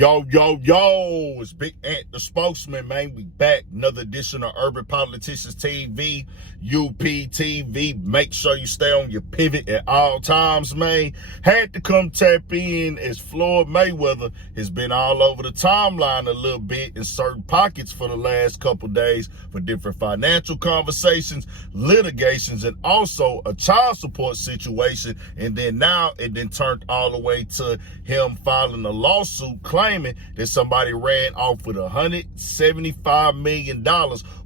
Yo, it's Big Ant, the spokesman, man. We back. Another edition of Urban Politicians TV, UPTV. Make sure you stay on your pivot at all times, man. Had to come tap in as Floyd Mayweather has been all over the timeline a little bit in certain pockets for the last couple days for different financial conversations, litigations, and also a child support situation. And then now it then turned all the way to him filing a lawsuit claiming that somebody ran off with $175 million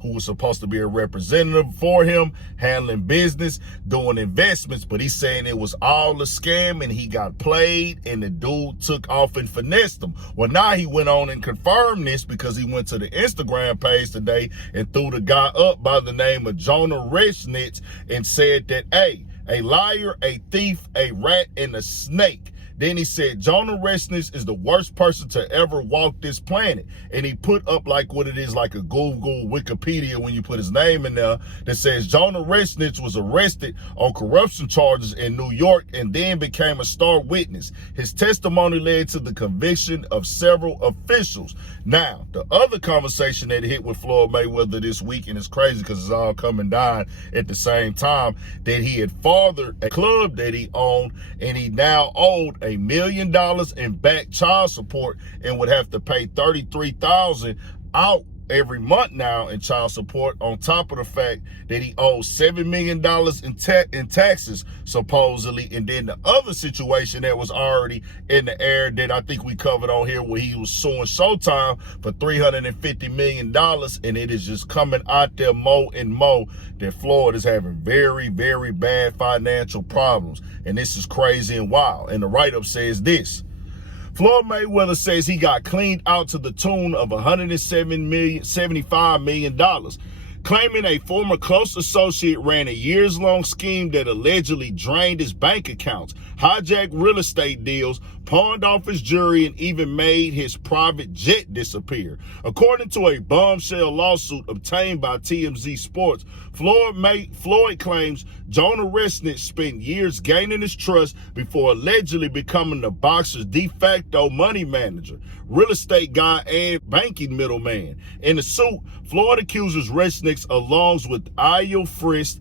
who was supposed to be a representative for him, handling business, doing investments, but he's saying it was all a scam and he got played and the dude took off and finessed him. Well, now he went on and confirmed this because he went to the Instagram page today and threw the guy up by the name of Jonah Resnitz and said that, hey, a liar, a thief, a rat, and a snake. Then he said, Jonah Resnitz is the worst person to ever walk this planet. And he put up like what it is, like a Google Wikipedia when you put his name in there, that says Jonah Resnitz was arrested on corruption charges in New York and then became a star witness. His testimony led to the conviction of several officials. Now, the other conversation that hit with Floyd Mayweather this week, and it's crazy because it's all coming down at the same time, that he had fathered a club that he owned and he now owed $1 million in back child support and would have to pay $33,000 out every month now in child support, on top of the fact that he owes $7 million in taxes, supposedly. And then the other situation that was already in the air that I think we covered on here, where he was suing Showtime for $350 million, and it is just coming out there more and more that Floyd is having very, very bad financial problems. And this is crazy and wild. And the write-up says this: Floyd Mayweather says he got cleaned out to the tune of $175 million, claiming a former close associate ran a years-long scheme that allegedly drained his bank accounts, hijacked real estate deals, pawned off his jewelry, and even made his private jet disappear. According to a bombshell lawsuit obtained by TMZ Sports, Floyd claims Jonah Resnitz spent years gaining his trust before allegedly becoming the boxer's de facto money manager, real estate guy, and banking middleman. In the suit, Floyd accuses Resnitz, along with Io Frist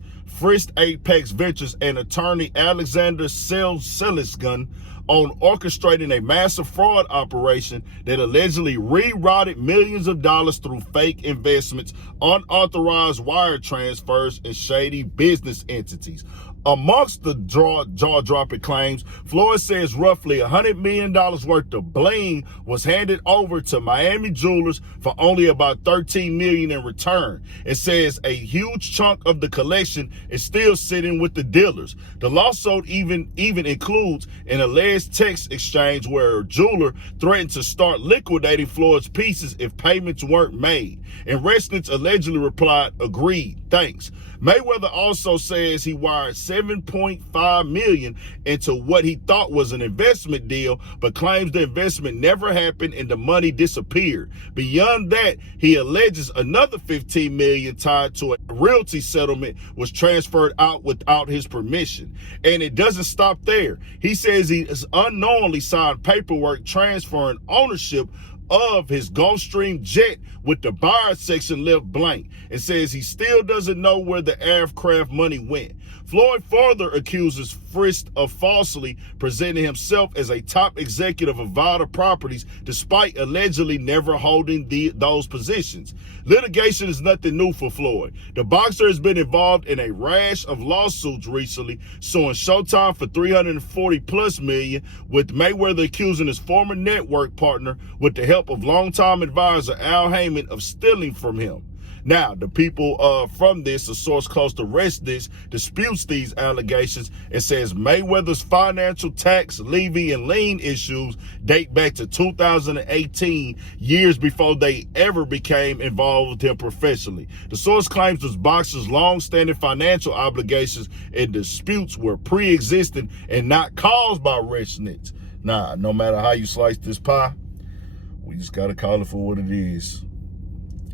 Apex Ventures, and attorney Alexander Selisgun, on orchestrating a massive fraud operation that allegedly rerouted millions of dollars through fake investments, unauthorized wire transfers, and shady business entities. Amongst the jaw-dropping claims, Floyd says roughly $100 million worth of bling was handed over to Miami jewelers for only about $13 million in return. It says a huge chunk of the collection is still sitting with the dealers. The lawsuit even includes an alleged text exchange where a jeweler threatened to start liquidating Floyd's pieces if payments weren't made. And Resnitz allegedly replied, "Agreed, thanks." Mayweather also says he wired $7.5 million into what he thought was an investment deal, but claims the investment never happened and the money disappeared. Beyond that, he alleges another $15 million tied to a realty settlement was transferred out without his permission. And it doesn't stop there. He says he has unknowingly signed paperwork transferring ownership of his Gulfstream jet with the buyer section left blank, and says he still doesn't know where the aircraft money went. Floyd further accuses Frist of falsely presenting himself as a top executive of Vada Properties, despite allegedly never holding those positions. Litigation is nothing new for Floyd. The boxer has been involved in a rash of lawsuits recently, suing Showtime for $340+ million, with Mayweather accusing his former network partner, with the help of longtime advisor Al Heyman, of stealing from him. Now, the people from this, a source close to Resnitz, disputes these allegations and says Mayweather's financial, tax, levy, and lien issues date back to 2018, years before they ever became involved with him professionally. The source claims the boxer's long-standing financial obligations and disputes were pre-existing and not caused by Resnitz. Nah, no matter how you slice this pie, we just got to call it for what it is.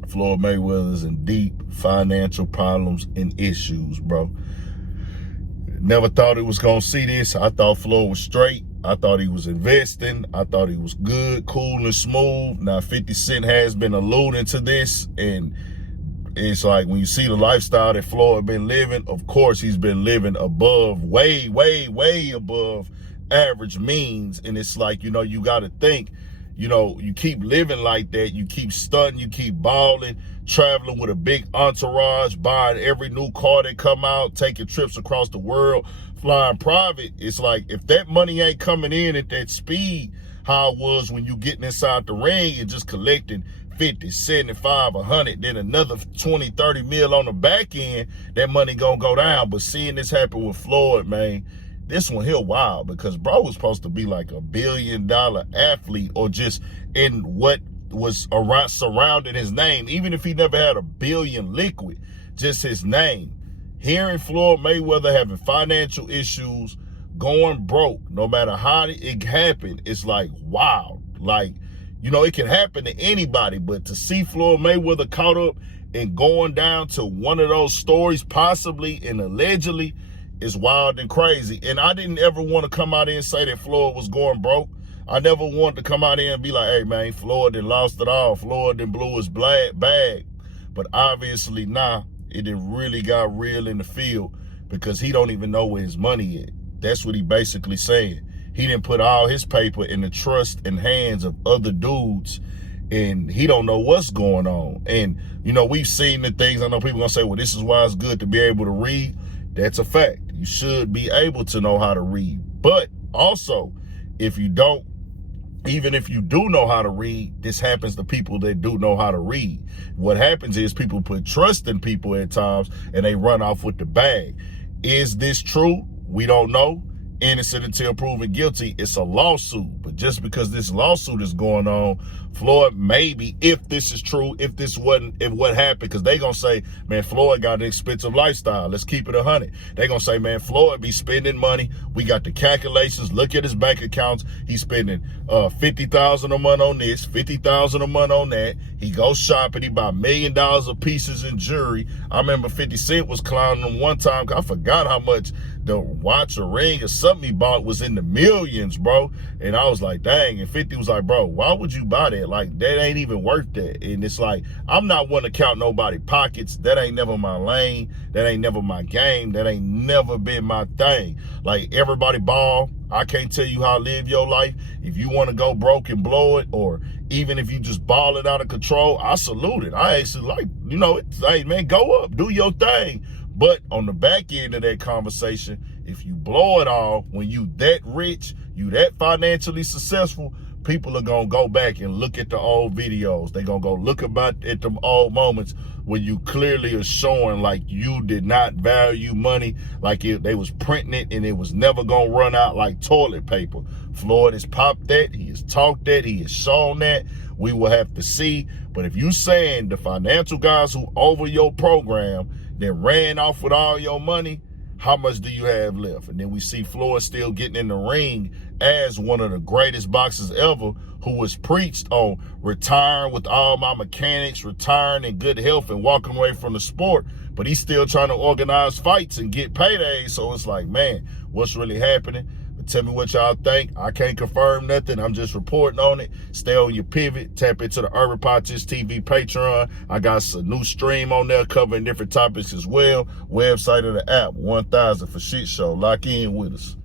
Floyd Mayweather's in deep financial problems and issues, bro. Never thought it was going to see this. I thought Floyd was straight. I thought he was investing. I thought he was good, cool, and smooth. Now, 50 Cent has been alluding to this, and it's like when you see the lifestyle that Floyd been living, of course he's been living above, way, way, way above average means. And it's like, you know, you got to think, you know, you keep living like that, you keep stunting, you keep balling, traveling with a big entourage, buying every new car that come out, taking trips across the world, flying private. It's like, if that money ain't coming in at that speed, how it was when you getting inside the ring and just collecting 50, 75, 100, then another 20, 30 mil on the back end, that money gonna go down. But seeing this happen with Floyd, man, this one here wild, because bro was supposed to be like $1 billion athlete, or just in what was around surrounding his name. Even if he never had $1 billion liquid, just his name. Hearing Floyd Mayweather having financial issues, going broke, no matter how it happened, it's like, wow. Like, you know, it can happen to anybody, but to see Floyd Mayweather caught up and going down to one of those stories, possibly and allegedly, is wild and crazy. And I didn't ever want to come out here and say that Floyd was going broke. I never wanted to come out here and be like, hey, man, Floyd done lost it all. Floyd done blew his bag. But obviously, it done really got real in the field, because he don't even know where his money is. That's what he basically saying. He didn't put all his paper in the trust and hands of other dudes, and he don't know what's going on. And, you know, we've seen the things. I know people gonna say, well, this is why it's good to be able to read. That's a fact. You should be able to know how to read. But also, if you don't, even if you do know how to read, this happens to people that do know how to read. What happens is people put trust in people at times, and they run off with the bag. Is this true? We don't know. Innocent until proven guilty. It's a lawsuit. But just because this lawsuit is going on, Floyd, maybe, if this is true, if what happened, because they gonna say, man, Floyd got an expensive lifestyle. Let's keep it 100. They gonna say, man, Floyd be spending money. We got the calculations. Look at his bank accounts. He's spending $50,000 a month on this, $50,000 a month on that. He goes shopping. He buy $1 million of pieces in jewelry. I remember 50 Cent was clowning him one time. I forgot how much the watch or ring or something he bought was in the millions, bro. And I was like, dang. And 50 was like, bro, why would you buy that? Like, that ain't even worth that. And it's like, I'm not one to count nobody's pockets. That ain't never my lane. That ain't never my game. That ain't never been my thing. Like, everybody ball. I can't tell you how to live your life. If you want to go broke and blow it, or even if you just ball it out of control, I salute it. I actually like, you know, hey, man, go up, do your thing. But on the back end of that conversation, if you blow it all, when you that rich, you that financially successful, people are going to go back and look at the old videos. They're going to go look at the old moments where you clearly are showing like you did not value money, like they was printing it and it was never going to run out like toilet paper. Floyd has popped that. He has talked that. He has shown that. We will have to see. But if you saying the financial guys who over your program that ran off with all your money, how much do you have left? And then we see Floyd still getting in the ring as one of the greatest boxers ever, who was preached on retiring with all my mechanics, retiring in good health and walking away from the sport. But he's still trying to organize fights and get paydays. So it's like, man, what's really happening? But tell me what y'all think. I can't confirm nothing. I'm just reporting on it. Stay on your pivot. Tap into the Urban Politics TV Patreon. I got a new stream on there covering different topics as well. Website of the app, 1000 for Shit Show. Lock in with us.